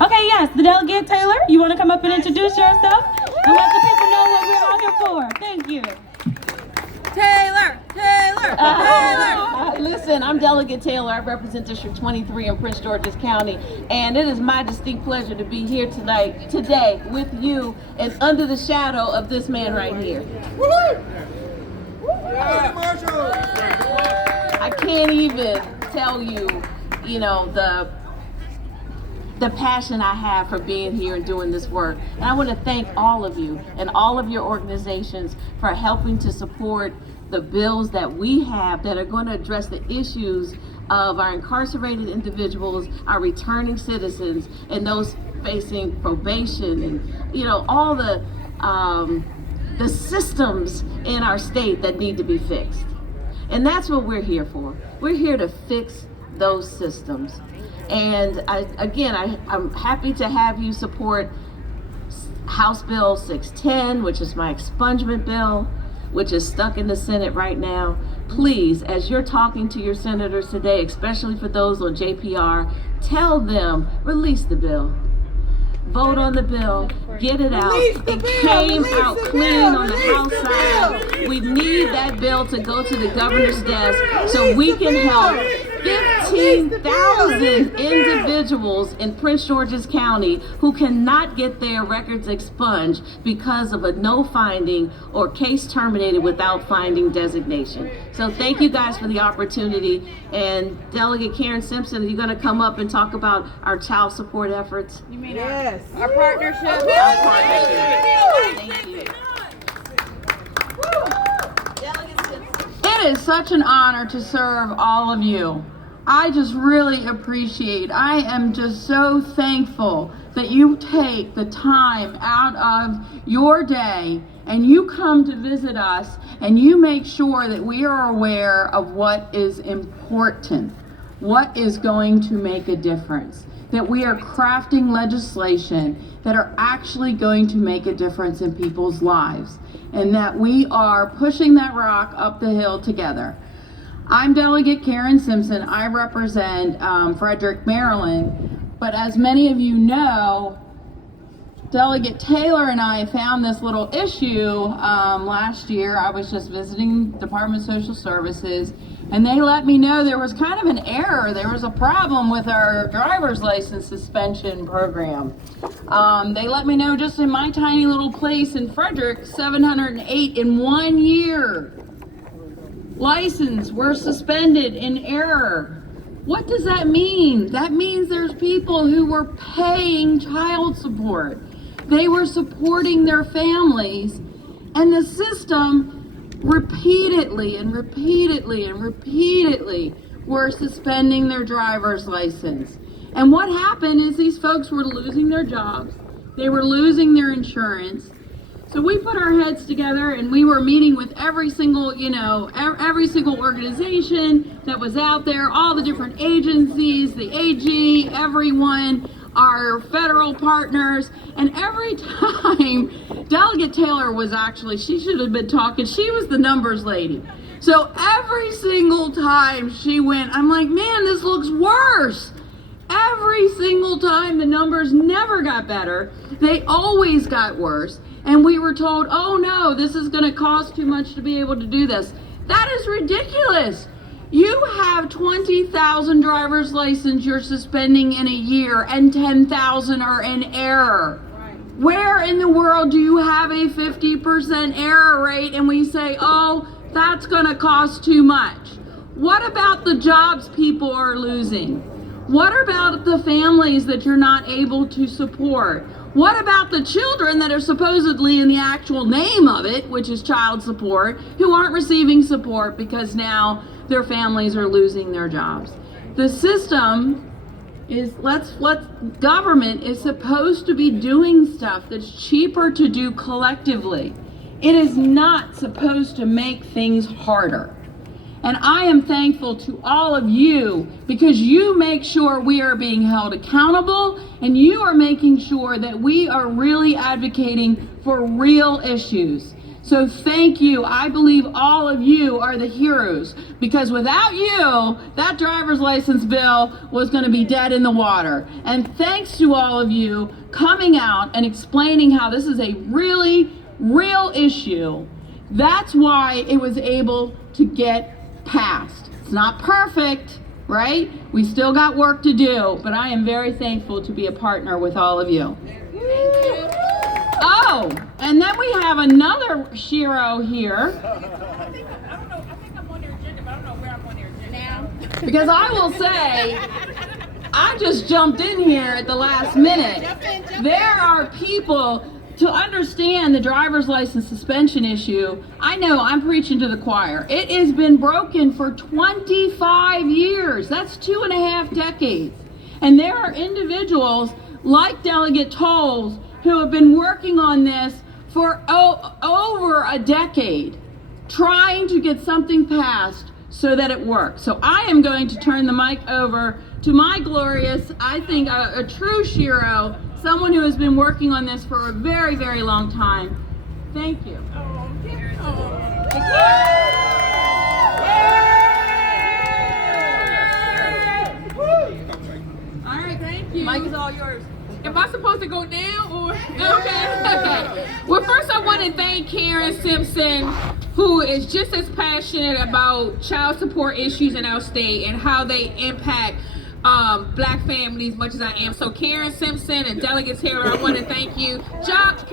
Okay, yes, the delegate Taylor, you want to come up and introduce yourself and let the people know what we're out here for? Thank you. Taylor. Listen, I'm Delegate Taylor. I represent District 23 in Prince George's County, and it is my distinct pleasure to be here today with you and under the shadow of this man right here. I can't even tell you, the passion I have for being here and doing this work. And I want to thank all of you and all of your organizations for helping to support the bills that we have that are going to address the issues of our incarcerated individuals, our returning citizens, and those facing probation, and all the systems in our state that need to be fixed. And that's what we're here for. We're here to fix those systems. And I'm happy to have you support House Bill 610, which is my expungement bill, which is stuck in the Senate right now. Please, as you're talking to your senators today, especially for those on JPR, tell them, release the bill. Vote on the bill, get it out. It came out clean on the House side. We need that bill to go to the governor's desk so we can help 15,000 individuals in Prince George's County who cannot get their records expunged because of a no finding or case terminated without finding designation. So thank you guys for the opportunity. And Delegate Karen Simpson, are you going to come up and talk about our child support efforts? You mean our partnership? Our partnership. Thank you. It is such an honor to serve all of you. I just really appreciate, I am just so thankful that you take the time out of your day and you come to visit us and you make sure that we are aware of what is important, what is going to make a difference, that we are crafting legislation that are actually going to make a difference in people's lives, and that we are pushing that rock up the hill together. I'm Delegate Karen Simpson. I represent Frederick, Maryland, but as many of you know, Delegate Taylor and I found this little issue last year. I was just visiting Department of Social Services, and they let me know there was kind of an error. There was a problem with our driver's license suspension program. They let me know just in my tiny little place in Frederick, 708 in 1 year. License were suspended in error. What does that mean? That means there's people who were paying child support. They were supporting their families, and the system repeatedly were suspending their driver's license. And what happened is these folks were losing their jobs. They were losing their insurance. So we put our heads together and we were meeting with every single organization that was out there, all the different agencies, the AG, everyone, our federal partners, and every time Delegate Taylor was she should have been talking, she was the numbers lady. So every single time she went, I'm like, man, this looks worse. Every single time the numbers never got better, they always got worse. And we were told, oh no, this is going to cost too much to be able to do this. That is ridiculous. You have 20,000 driver's license you're suspending in a year and 10,000 are in error. Where in the world do you have a 50% error rate and we say, oh, that's going to cost too much? What about the jobs people are losing? What about the families that you're not able to support? What about the children that are supposedly in the actual name of it, which is child support, who aren't receiving support because now their families are losing their jobs? The system is, government is supposed to be doing stuff that's cheaper to do collectively. It is not supposed to make things harder. And I am thankful to all of you because you make sure we are being held accountable and you are making sure that we are really advocating for real issues. So thank you. I believe all of you are the heroes, because without you, that driver's license bill was going to be dead in the water. And thanks to all of you coming out and explaining how this is a really real issue, that's why it was able to get passed. It's not perfect, right? We still got work to do, but I am very thankful to be a partner with all of you. Oh, and then we have another Shiro here. I think I'm on their agenda, but I don't know where I'm on their agenda now. Because I will say, I just jumped in here at the last minute. There are people, to understand the driver's license suspension issue, I know I'm preaching to the choir. It has been broken for 25 years. That's 2.5 decades. And there are individuals like Delegate Tolles who have been working on this for over a decade, trying to get something passed so that it works. So I am going to turn the mic over to my glorious, I think a true Shiro, someone who has been working on this for a very, very long time. Thank you. All right, thank you. Mic is all yours. Am I supposed to go now or? Okay. Well, first I want to thank Karen Simpson, who is just as passionate about child support issues in our state and how they impact Black families much as I am. So Karen Simpson and Delegate Taylor, I want to thank you. Jock,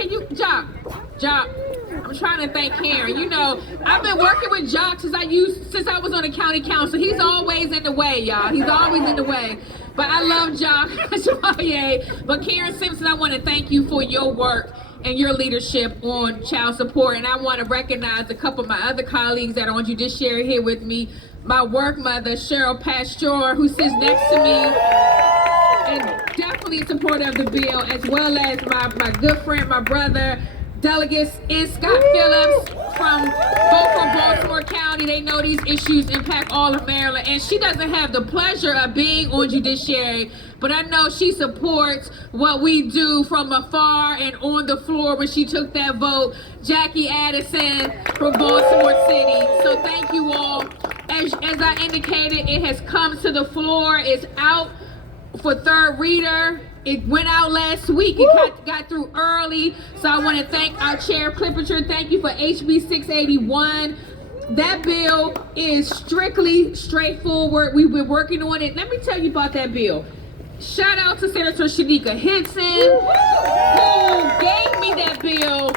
I'm trying to thank Karen. You know, I've been working with Jock since I was on the county council. He's always in the way, y'all. He's always in the way. But I love Jock Chevalier. But Karen Simpson, I want to thank you for your work and your leadership on child support. And I want to recognize a couple of my other colleagues that are on judiciary here with me. My work mother, Cheryl Pasteur, who sits next to me, and definitely in support of the bill, as well as my good friend, my brother, Delegates in Scott Phillips both from Baltimore County. They know these issues impact all of Maryland, and she doesn't have the pleasure of being on judiciary, but I know she supports what we do from afar and on the floor when she took that vote. Jackie Addison from Baltimore City. So thank you all. As I indicated, it has come to the floor. It's out for third reader. It went out last week. It got through early. So I want to thank our chair, Clipperture. Thank you for HB 681. That bill is strictly straightforward. We've been working on it. Let me tell you about that bill. Shout out to Senator Shanika Hinson, who gave me that bill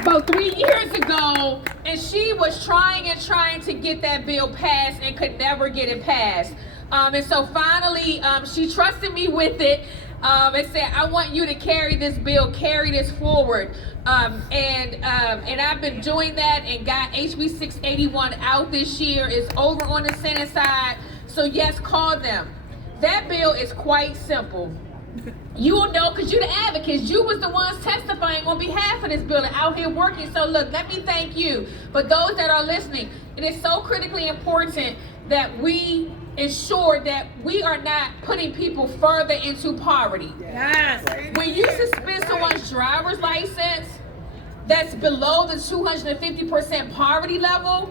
about 3 years ago, and she was trying to get that bill passed and could never get it passed. And so finally, she trusted me with it and said, I want you to carry this bill, carry this forward. And I've been doing that and got HB 681 out this year. It's over on the Senate side. So yes, call them. That bill is quite simple. You will know because you're the advocates. You was the ones testifying on behalf of this bill and out here working. So look, let me thank you. But those that are listening, it is so critically important that we ensure that we are not putting people further into poverty. Yes. When you suspend someone's driver's license that's below the 250% poverty level,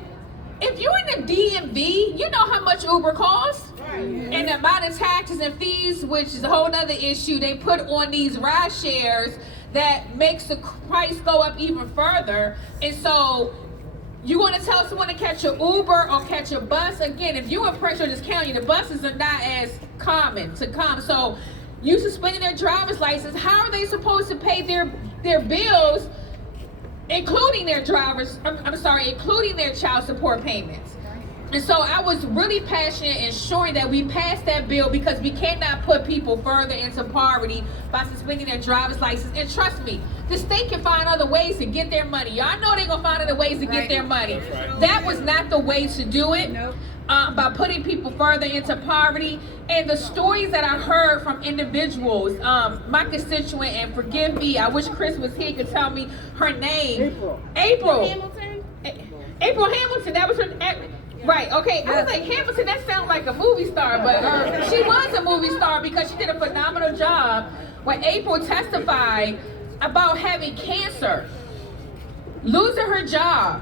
if you're in the DMV, you know how much Uber costs. And the amount of taxes and fees, which is a whole other issue, they put on these ride shares that makes the price go up even further. And so you want to tell someone to catch an Uber or catch a bus? Again, if you're in Prince George's County, the buses are not as common to come. So you suspending their driver's license, how are they supposed to pay their bills, including their including their child support payments? And so I was really passionate in ensuring that we passed that bill because we cannot put people further into poverty by suspending their driver's license. And trust me, the state can find other ways to get their money. Y'all know they're going to find other ways to get their money. That was not the way to do it, by putting people further into poverty. And the stories that I heard from individuals, my constituent, and forgive me, I wish Chris was here, could tell me her name. April Hamilton. April Hamilton, that was her. Right, okay, I was like, Hamilton, that sounds like a movie star, but she was a movie star because she did a phenomenal job when April testified about having cancer. losing her job,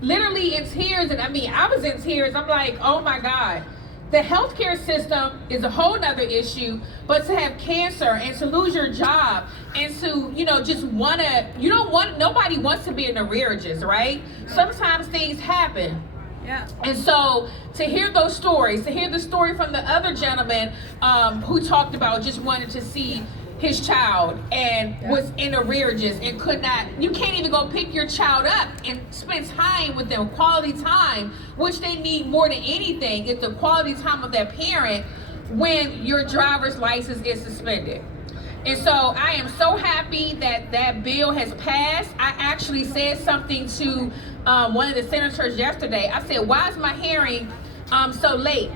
literally in tears. And I mean, I was in tears. I'm like, oh my God. The healthcare system is a whole nother issue, but to have cancer and to lose your job and to, just nobody wants to be in arrearages, right? Sometimes things happen. Yeah. And so to hear those stories, to hear the story from the other gentleman who talked about just wanted to see his child and was in arrearages and could not, you can't even go pick your child up and spend time with them, quality time, which they need more than anything is the quality time of that parent when your driver's license is suspended. And so I am so happy that that bill has passed. I actually said something to one of the senators yesterday. I said, why is my hearing so late?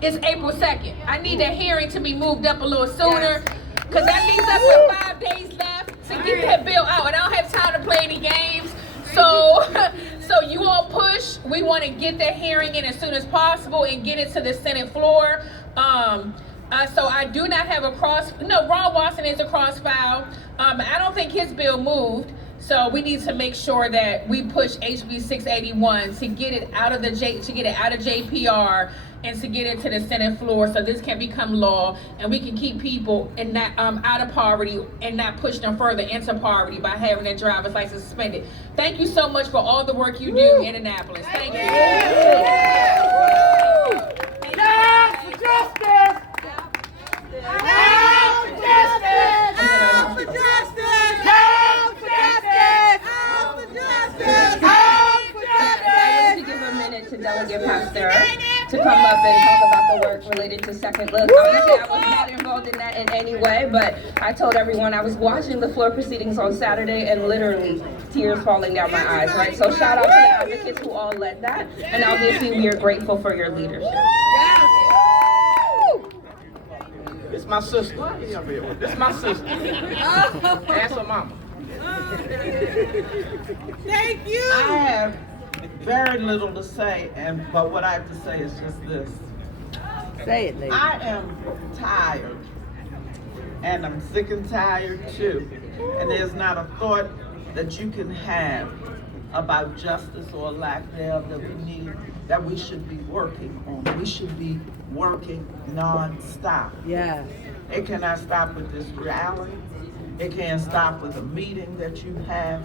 It's April 2nd. I need that hearing to be moved up a little sooner. Because that leaves us with 5 days left to get that bill out. And I don't have time to play any games. So you all push. We want to get that hearing in as soon as possible and get it to the Senate floor. So I do not have Ron Watson is a cross file. I don't think his bill moved. So we need to make sure that we push HB 681 to get it out of JPR and to get it to the Senate floor so this can become law and we can keep people in that out of poverty and not push them further into poverty by having their driver's license suspended. Thank you so much for all the work you do in Annapolis. Thank you. Yes, for justice! Help for justice! Help for justice! Help for justice! Help for justice! Help for justice! I wanted to give a minute to Delegate Pastor to come up and talk about the work related to Second Look. Obviously, I was not involved in that in any way, but I told everyone I was watching the floor proceedings on Saturday and literally tears falling down my eyes, right? So shout out to the advocates who all led that, and obviously we are grateful for your leadership. It's my sister. It's my sister. Ask her mama. Thank you! I have very little to say, but what I have to say is just this. Say it, lady. I am tired, and I'm sick and tired too. And there's not a thought that you can have about justice or lack thereof that we should be working on. We should be working non-stop. Yes. It cannot stop with this rally. It can't stop with a meeting that you have.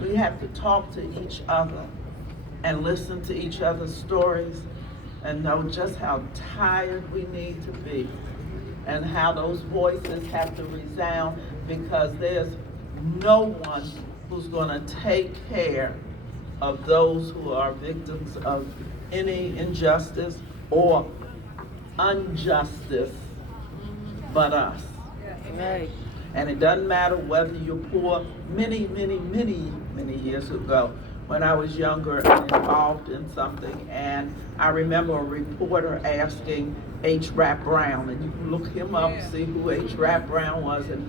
We have to talk to each other and listen to each other's stories and know just how tired we need to be and how those voices have to resound, because there's no one who's going to take care of those who are victims of any injustice or injustice but us. Right. And it doesn't matter whether you're poor. Many years ago, when I was younger and involved in something, and I remember a reporter asking H. Rap Brown, and you can look him up and see who H. Rap Brown was, and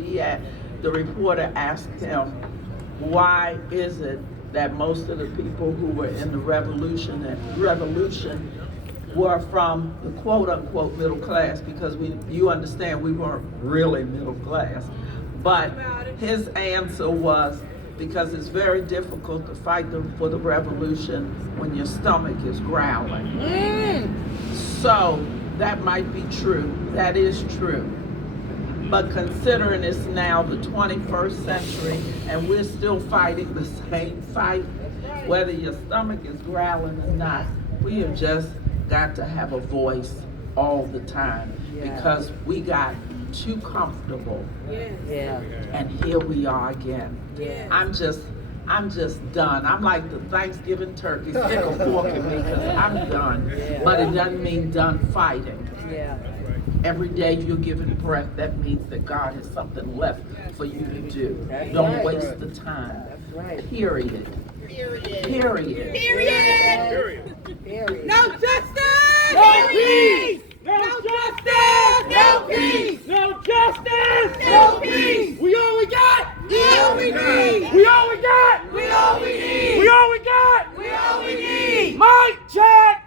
the reporter asked him, why is it that most of the people who were in the revolution were from the quote-unquote middle class, because you understand we weren't really middle class. But his answer was, because it's very difficult to fight for the revolution when your stomach is growling. So that might be true, that is true. But considering it's now the 21st century and we're still fighting the same fight, whether your stomach is growling or not, we have just got to have a voice all the time, because we got too comfortable. And here we are again. I'm just done. I'm like the Thanksgiving turkey, stick a fork in me, because I'm done. But it doesn't mean done fighting. Every day you're giving breath, that means that God has something left for you to do. Don't waste the time. Period. No justice! No peace! No justice! No peace! No justice! No peace! We all we got! We all we need! We all we got! We all we need! We all we got! We all we need! Mic check!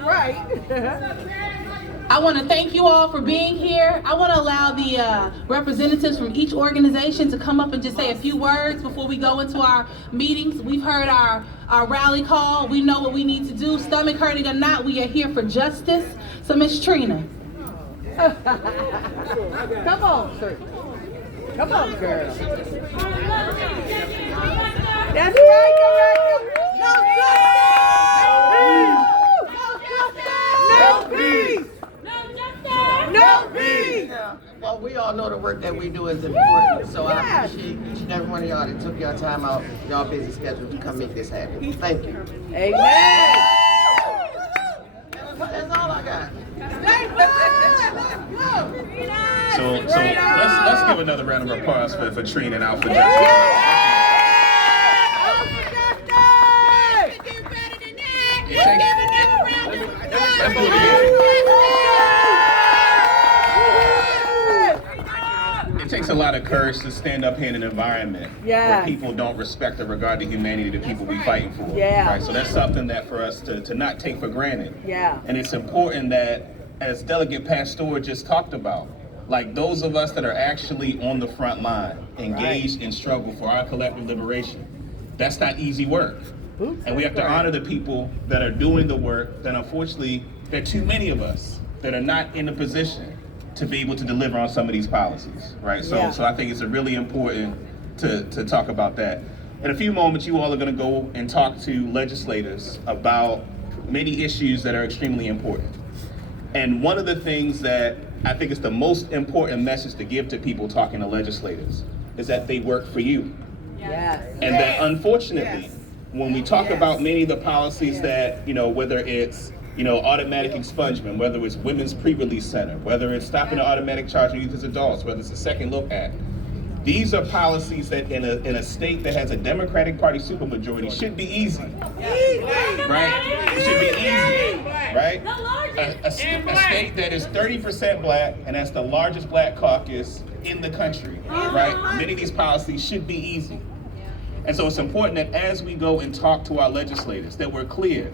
Right. I want to thank you all for being here. I want to allow the representatives from each organization to come up and just say a few words before we go into our meetings. We've heard our rally call. We know what we need to do. Stomach hurting or not, we are here for justice. So, Miss Trina. Come on, sir. Come on, girl. That's right, No peace! No peace! Well, we all know the work that we do is important, so I appreciate each and every one of y'all that took your time out, y'all busy schedule to come make this happen. Thank you. Amen! That's all I got. So let's give another round of applause for Trina and Alpha Justice. Let's do it again. It takes a lot of courage to stand up here in an environment where people don't respect or regard the humanity of the people we're fighting for. Right? So that's something that for us to not take for granted. And it's important that, as Delegate Pastor just talked about, like those of us that are actually on the front line, engaged in struggle for our collective liberation, that's not easy work. And we have to honor the people that are doing the work, that unfortunately, there are too many of us that are not in a position to be able to deliver on some of these policies, right? So I think it's really important to talk about that. In a few moments, you all are gonna go and talk to legislators about many issues that are extremely important. And one of the things that I think is the most important message to give to people talking to legislators is that they work for you. And that unfortunately, when we talk about many of the policies that, whether it's, automatic expungement, whether it's Women's Pre-Release Center, whether it's stopping the automatic charge of youth as adults, whether it's the Second Look Act, these are policies that in a state that has a Democratic Party supermajority should be easy, right? It should be easy, right? A state that is 30% black and that's the largest black caucus in the country, right? Many of these policies should be easy. And so it's important that as we go and talk to our legislators, that we're clear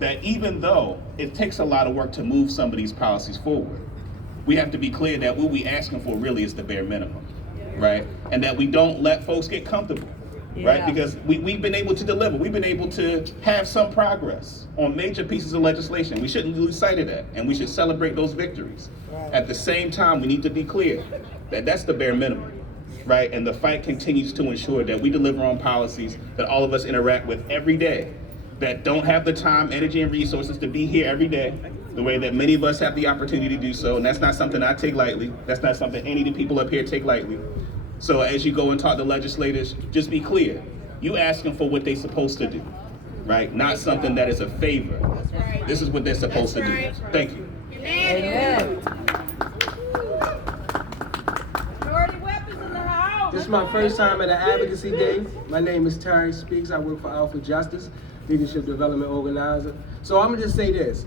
that even though it takes a lot of work to move some of these policies forward, we have to be clear that what we're asking for really is the bare minimum, right? And that we don't let folks get comfortable, right? Because we've been able to deliver. We've been able to have some progress on major pieces of legislation. We shouldn't lose sight of that, and we should celebrate those victories. At the same time, we need to be clear that that's the bare minimum. Right, and the fight continues to ensure that we deliver on policies that all of us interact with every day, that don't have the time, energy, and resources to be here every day, the way that many of us have the opportunity to do so, and that's not something I take lightly. That's not something any of the people up here take lightly. So as you go and talk to legislators, just be clear. You asking for what they're supposed to do, right? Not something that is a favor. This is what they're supposed to do. Thank you. Amen. This is my first time at an Advocacy Day. My name is Terry Speaks. I work for Alpha Justice, Leadership Development Organizer. So I'm gonna just say this.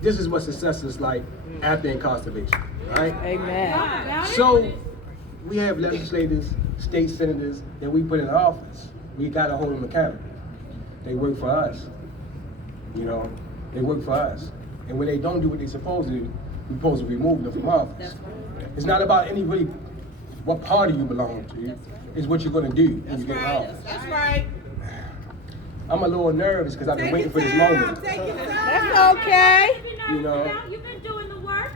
This is what success is like after incarceration, right? Amen. So we have legislators, state senators that we put in office. We gotta hold them accountable. They work for us. They work for us. And when they don't do what they're supposed to do, we're supposed to remove them from office. It's not about what party you belong to, is what you're gonna do when you get in office. That's right. I'm a little nervous because I've been waiting for this moment. That's okay. You've been doing the work.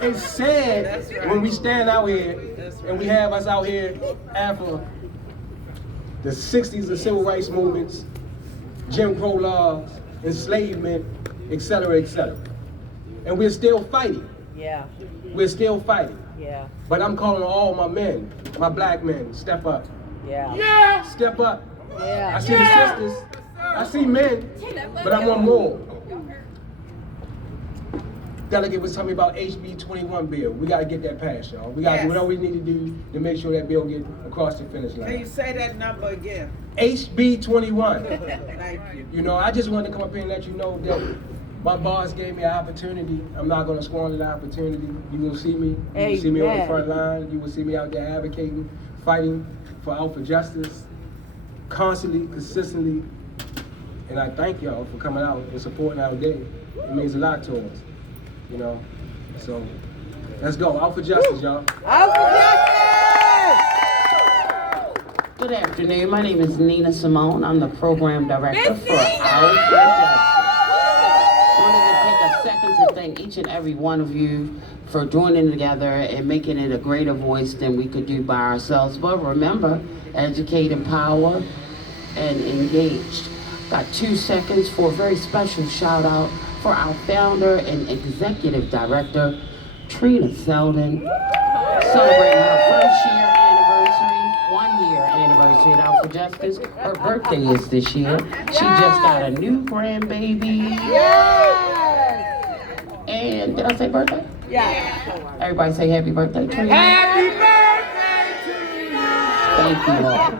It's sad when we stand out here and we have us out here after the 60s, the civil rights movements, Jim Crow laws, enslavement, et cetera, and we're still fighting. We're still fighting. But I'm calling all my men, my black men, step up. Step up. I see the sisters, I see men, but I want more. Delegate was telling me about HB 21 bill. We gotta get that passed, y'all. We gotta do whatever we need to do to make sure that bill get across the finish line. Can you say that number again? HB 21. Thank you. I just wanted to come up here and let you know that my boss gave me an opportunity. I'm not gonna squander the opportunity. You will see me. You will see me on the front line. You will see me out there advocating, fighting for Alpha Justice, constantly, consistently. And I thank y'all for coming out and supporting our day. It means a lot to us, you know. So let's go. Out for justice, y'all. Out for justice! Good afternoon. My name is Nina Simone. I'm the program director for Out for Justice. Wanted to take a second to thank each and every one of you for joining together and making it a greater voice than we could do by ourselves. But remember, educate, empower, and engaged. Got 2 seconds for a very special shout out for our founder and executive director, Trina Selden, celebrating her first year anniversary, 1 year anniversary at Out for Justice. Her birthday is this year. She just got a new grandbaby. And did I say birthday? Yeah. Everybody say happy birthday, Trina. Happy birthday! Thank you all.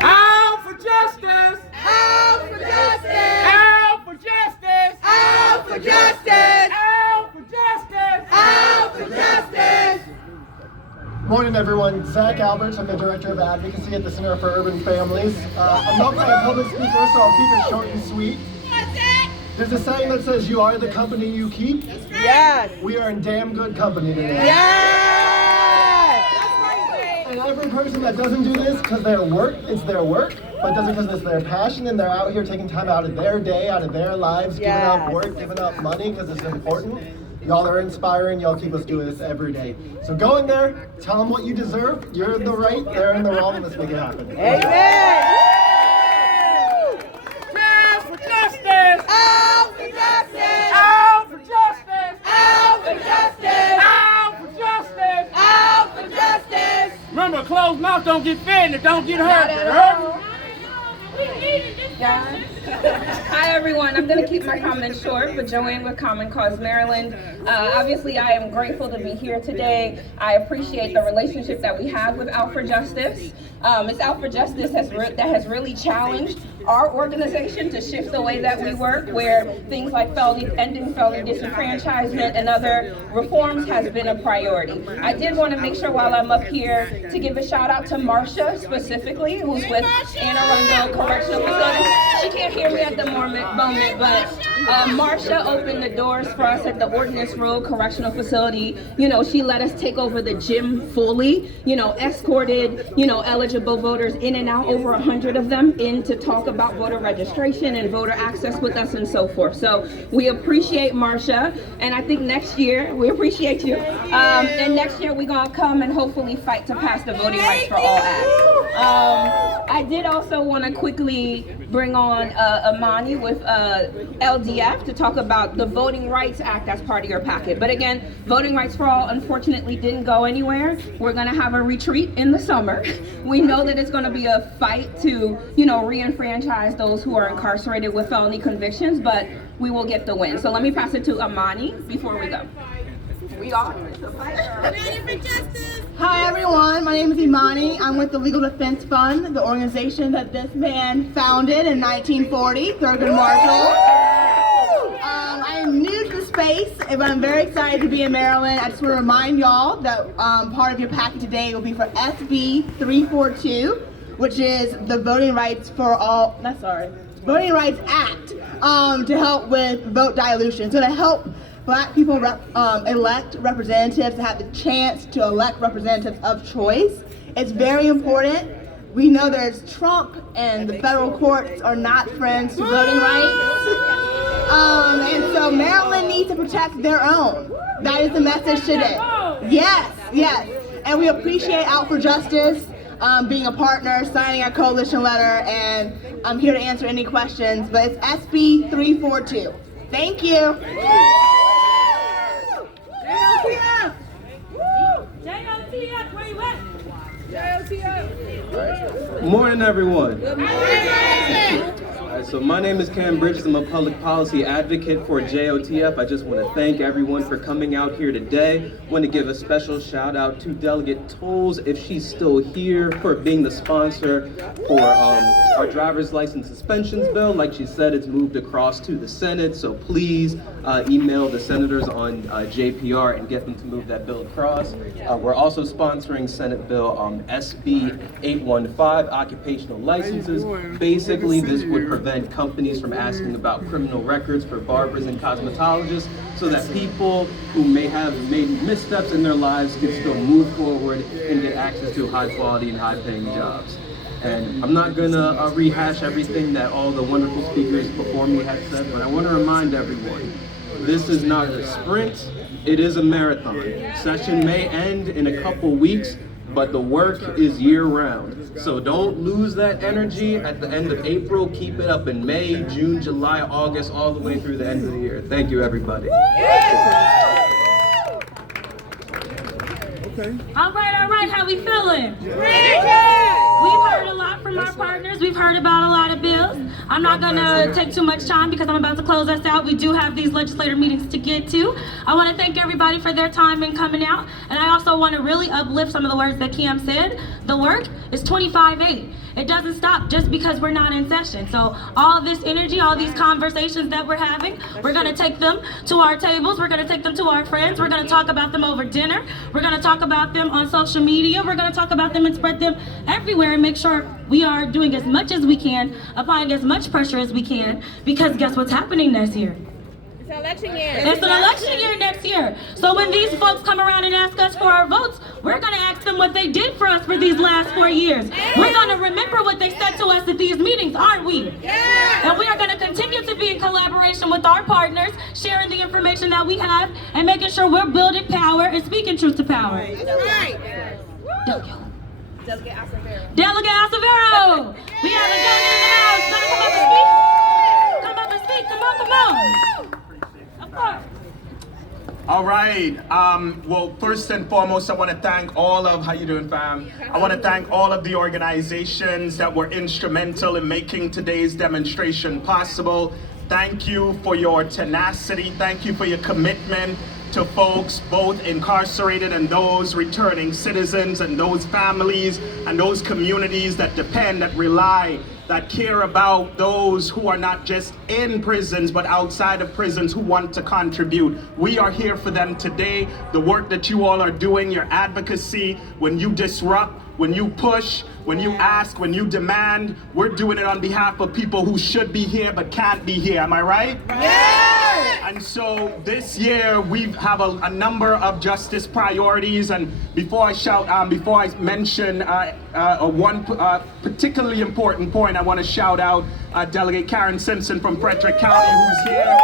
Out for justice! Out for justice! Out for justice! Out for justice! Out for justice! Out for justice! Morning, everyone. Zach Alberts. I'm the Director of Advocacy at the Center for Urban Families. I'm not quite a public speaker, so I'll keep it short and sweet. There's a saying that says, you are the company you keep. Yes. We are in damn good company today. Yes. And every person that doesn't do this because it's their work, but does it because it's their passion, and they're out here taking time out of their day, out of their lives, giving up work, giving up money because it's important. Y'all are inspiring. Y'all keep us doing this every day. So go in there, tell them what you deserve. You're in the right, they're in the wrong, and let's make it happen. Amen. Out for justice! Out for justice! Out for justice! Out for justice! Out for justice! Remember, a closed mouth don't get fed and it don't get hurt. Hi everyone, I'm going to keep my comments short, but Joanne with Common Cause Maryland. Obviously I am grateful to be here today. I appreciate the relationship that we have with Out for Justice. It's Out for Justice that has really challenged our organization to shift the way that we work, where things like ending felony disenfranchisement and other reforms has been a priority. I did want to make sure while I'm up here to give a shout out to Marsha specifically, who's with Anne Arundel Correctional Facility. She can't hear me at the moment, but Marsha opened the doors for us at the Ordinance Road Correctional Facility. You know, she let us take over the gym fully, you know, escorted, you know, eligible voters in and out, over 100 of them, in to talk about voter registration and voter access with us and so forth. So we appreciate Marsha, and I think next year, we appreciate you, and next year we're gonna come and hopefully fight to pass the Voting Rights for All Act. I did also want to quickly bring on Amani with LDF to talk about the Voting Rights Act as part of your packet. But again, Voting Rights for All unfortunately didn't go anywhere. We're going to have a retreat in the summer. We know that it's going to be a fight to, you know, re-enfranchise those who are incarcerated with felony convictions, but we will get the win. So let me pass it to Amani before we go. We are the fight. Hi everyone, my name is Imani. I'm with the Legal Defense Fund, the organization that this man founded in 1940, Thurgood Marshall. I am new to the space, but I'm very excited to be in Maryland. I just want to remind y'all that part of your packet today will be for SB 342, which is the Voting Rights Rights Act, to help with vote dilution. So to help Black people elect representatives, to have the chance to elect representatives of choice. It's very important. We know there's Trump and the federal courts are not friends to voting rights. And so Maryland needs to protect their own. That is the message today. Yes, yes. And we appreciate Out for Justice being a partner, signing our coalition letter, and I'm here to answer any questions, but it's SB 342. Thank you. Morning, everyone. Good morning. So my name is Cam Bridges. I'm a public policy advocate for JOTF. I just want to thank everyone for coming out here today. I want to give a special shout out to Delegate Tolles, if she's still here, for being the sponsor for our driver's license suspensions bill. Like she said, it's moved across to the Senate, so please email the senators on JPR and get them to move that bill across. We're also sponsoring Senate Bill SB 815, occupational licenses. Basically, this would prevent companies from asking about criminal records for barbers and cosmetologists, so that people who may have made missteps in their lives can still move forward and get access to high quality and high paying jobs. And I'm not gonna rehash everything that all the wonderful speakers before me have said, but I want to remind everyone, this is not a sprint, it is a marathon. Session may end in a couple weeks, but the work is year-round. So don't lose that energy at the end of April. Keep it up in May, June, July, August, all the way through the end of the year. Thank you, everybody. All right, how we feeling? We've heard a lot from our partners. We've heard about a lot of bills. I'm not gonna take too much time because I'm about to close us out. We do have these legislative meetings to get to. I wanna thank everybody for their time and coming out. And I also wanna really uplift some of the words that Kim said. The work is 25/8. It doesn't stop just because we're not in session. So all this energy, all these conversations that we're having, we're gonna take them to our tables, we're gonna take them to our friends, we're gonna talk about them over dinner, we're gonna talk about them on social media, we're gonna talk about them and spread them everywhere and make sure we are doing as much as we can, applying as much pressure as we can, because guess what's happening next year? It's an election year. It's an election year next year. So when these folks come around and ask us for our votes, we're gonna ask them what they did for us for these last 4 years. We're gonna remember what they said to us at these meetings, aren't we? And we are gonna continue to be in collaboration with our partners, sharing the information that we have, and making sure we're building power and speaking truth to power. That's right. Delegate Acevero! We have a delegate in the house. Gonna come up and speak? Come up and speak. Come on. Of course. All right. Well, first and foremost, I want to thank all of, how you doing, fam? I want to thank all of the organizations that were instrumental in making today's demonstration possible. Thank you for your tenacity. Thank you for your commitment to folks both incarcerated and those returning citizens and those families and those communities that depend, that rely, that care about those who are not just in prisons but outside of prisons who want to contribute. We are here for them today. The work that you all are doing, your advocacy, when you disrupt, when you push, when you ask, when you demand, we're doing it on behalf of people who should be here but can't be here. Am I right? Yeah! And so this year we have a number of justice priorities. And before I mention one particularly important point, I want to shout out Delegate Karen Simpson from Frederick County, who's here,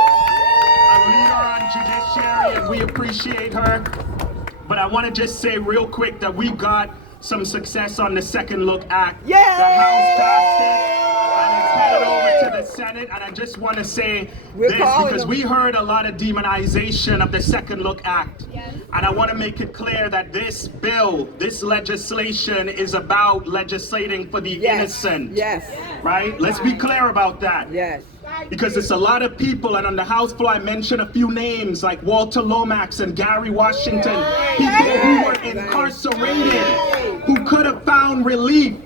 a leader on judiciary, and we appreciate her. But I want to just say real quick that we got some success on the Second Look Act. Yeah! The House passed it, and it's headed over to the Senate. And I just want to say this, because we heard a lot of demonization of the Second Look Act. Yes. And I want to make it clear that this bill, this legislation is about legislating for the innocent. Yes. Right? Let's be clear about that. Yes. Because it's a lot of people, and on the House floor I mentioned a few names like Walter Lomax and Gary Washington, people who were incarcerated, who could have found relief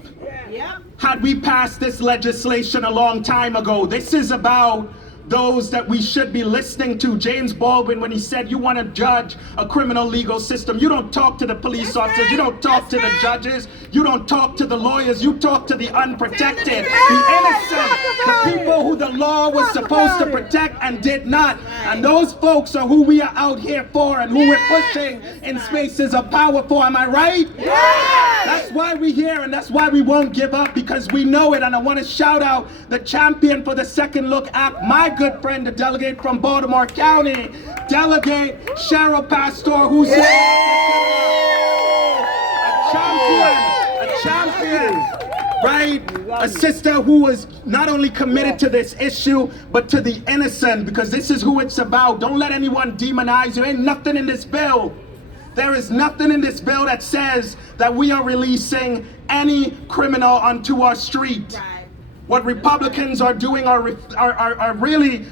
had we passed this legislation a long time ago. This is about those that we should be listening to. James Baldwin, when he said, you want to judge a criminal legal system, you don't talk to the police officers, you don't talk to the judges, you don't talk to the lawyers, you talk to the unprotected, the innocent, the people who the law was supposed to protect and did not. And those folks are who we are out here for and who we're pushing in spaces of power for. Am I right? That's why we're here, and that's why we won't give up, because we know it. And I want to shout out the champion for the Second Look Act, my good friend, the delegate from Baltimore County, Delegate Cheryl Pastor, who's here. A champion, right? A sister who was not only committed to this issue, but to the innocent, because this is who it's about. Don't let anyone demonize you. Ain't nothing in this bill. There is nothing in this bill that says that we are releasing any criminal onto our street. What Republicans are doing are really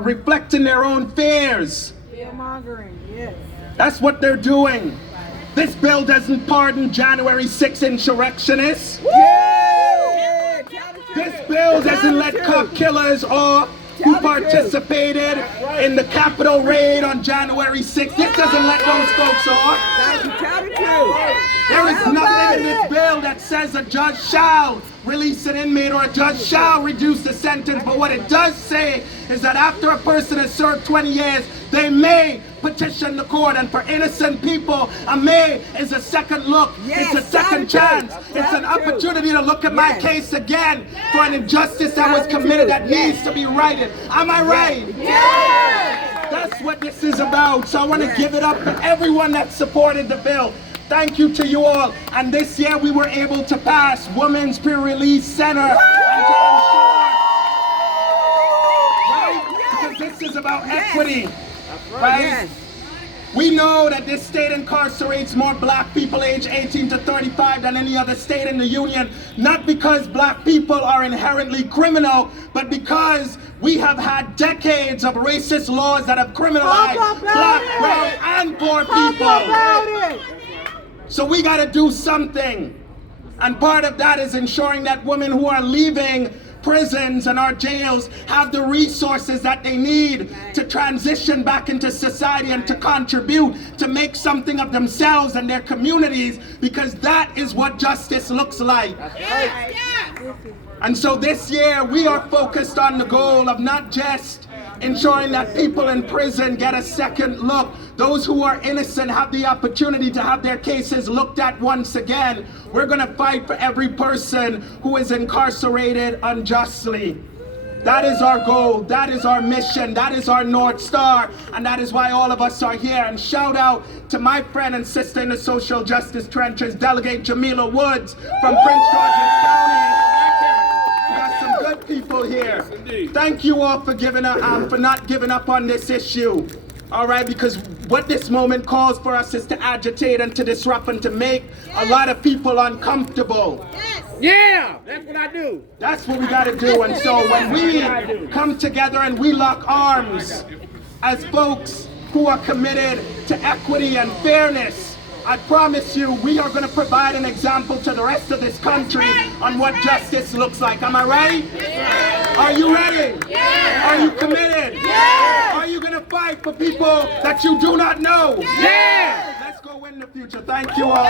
reflecting their own fears. Fear-mongering, yes. That's what they're doing. This bill doesn't pardon January 6 insurrectionists. Yeah. This bill doesn't let cop killers off who participated in the Capitol raid on January 6th. This doesn't let those folks off. There is nothing in this bill that says a judge shall release an inmate or a judge shall reduce the sentence. But what it does say is that after a person has served 20 years, they may petition the court. And for innocent people, a may is a second look. It's a second chance. It's an opportunity to look at my case again for an injustice that was committed that needs to be righted. Am I right? That's what this is about. So I want to give it up to everyone that supported the bill. Thank you to you all. And this year we were able to pass Women's Pre-Release Center. Right? Because this is about equity. Right? We know that this state incarcerates more black people aged 18 to 35 than any other state in the union, not because black people are inherently criminal, but because we have had decades of racist laws that have criminalized black, brown, and poor people. So we got to do something. And part of that is ensuring that women who are leaving prisons and our jails have the resources that they need to transition back into society and to contribute, to make something of themselves and their communities, because that is what justice looks like. And so this year we are focused on the goal of not just ensuring that people in prison get a second look. Those who are innocent have the opportunity to have their cases looked at once again. We're going to fight for every person who is incarcerated unjustly. That is our goal. That is our mission. That is our North Star. And that is why all of us are here. And shout out to my friend and sister in the social justice trenches, Delegate Jamila Woods from Prince George's County. We got some good people here. Thank you all for not giving up on this issue. All right, because what this moment calls for us is to agitate and to disrupt and to make a lot of people uncomfortable. Yeah, that's what I do. That's what we got to do. And so when we come together and we lock arms as folks who are committed to equity and fairness, I promise you, we are going to provide an example to the rest of this country on what justice looks like. Am I right? Are you ready? Are you committed? Are you going to fight for people that you do not know? Let's go win the future. Thank you all.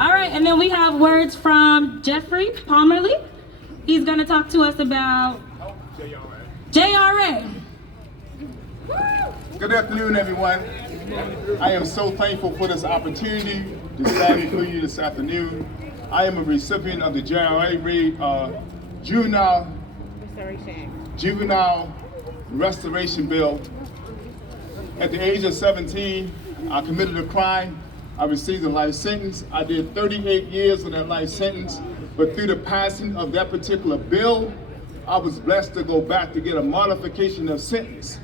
All right, and then we have words from Jeffrey Palmerly. He's going to talk to us about JRA. Good afternoon, everyone. I am so thankful for this opportunity to stand before you this afternoon. I am a recipient of the JRA Juvenile Restoration Bill. At the age of 17, I committed a crime. I received a life sentence. I did 38 years of that life sentence, but through the passing of that particular bill, I was blessed to go back to get a modification of sentence.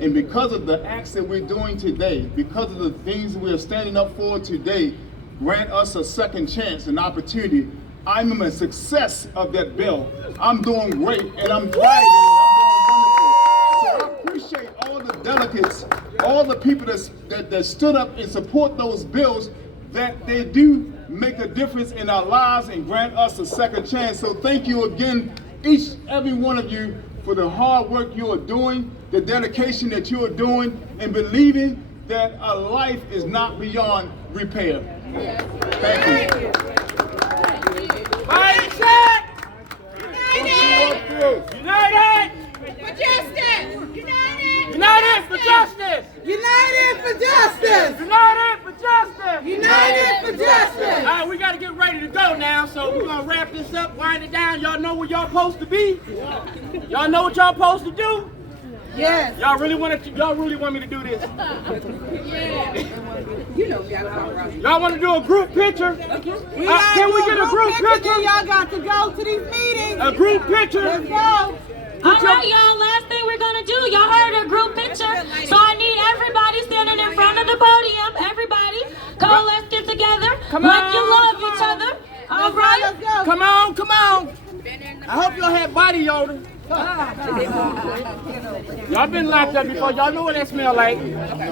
And because of the acts that we're doing today, because of the things we're standing up for today, grant us a second chance, an opportunity. I'm a success of that bill. I'm doing great, and I'm thriving, and I'm doing wonderful. So I appreciate all the delegates, all the people that stood up and support those bills, that they do make a difference in our lives and grant us a second chance. So thank you again, every one of you, for the hard work you are doing, the dedication that you are doing, and believing that a life is not beyond repair. Thank you. United for justice! United for justice! United for justice! United for justice! United for justice! All right, we got to get ready to go now, so we're going to wrap this up, wind it down. Y'all know where y'all supposed to be? Y'all know what y'all supposed to do? Yes. Y'all really want me to do this? Yeah. You know, y'all want to do a group picture? Can we get a group picture? Y'all got to go to these meetings. A group picture. Let's go. All right, y'all, last thing we're going to do, y'all heard a group picture, so I need everybody standing in front of the podium, everybody. Come like on. you love each other. All right? Let's go. Come on, come on. I hope y'all had body odor. Y'all been locked up before. Y'all know what that smell like. Okay.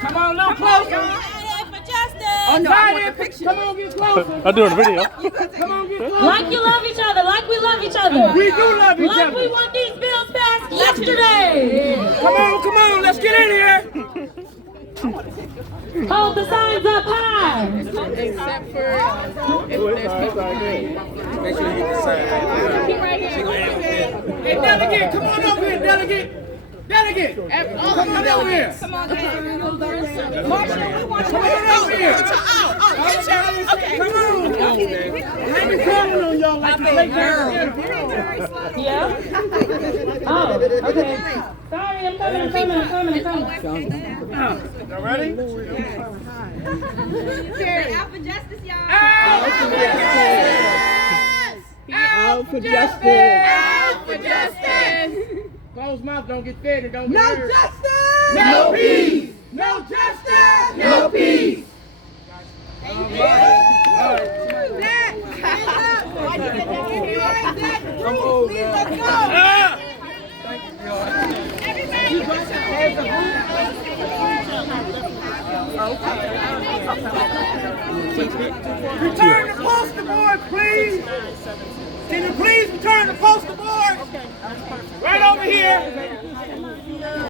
Come on, a little closer. Oh no, I want the picture. Come on, get closer. I'm doing a video. Come on, get closer. Like you love each other, like we love each other. We do love each like other. we want these bills passed yesterday. Come on, let's get in here. Hold the signs up high. Except for if there's people behind. Make sure you get the sign. Hey, delegate, come on over here, delegate. Delegate, come on over here. Come on, Marshall, we want Come on over here. Okay. Come on. I ain't been calling on y'all like this late girl. Yeah? Oh, okay. Sorry, I'm coming. Y'all ready? Out for justice, y'all. Out for justice. Out for justice. Closed mouth don't get fed and don't get No heard. justice! No peace. No justice. No peace. Return the poster board, please. Can you please return the poster board? Right over here.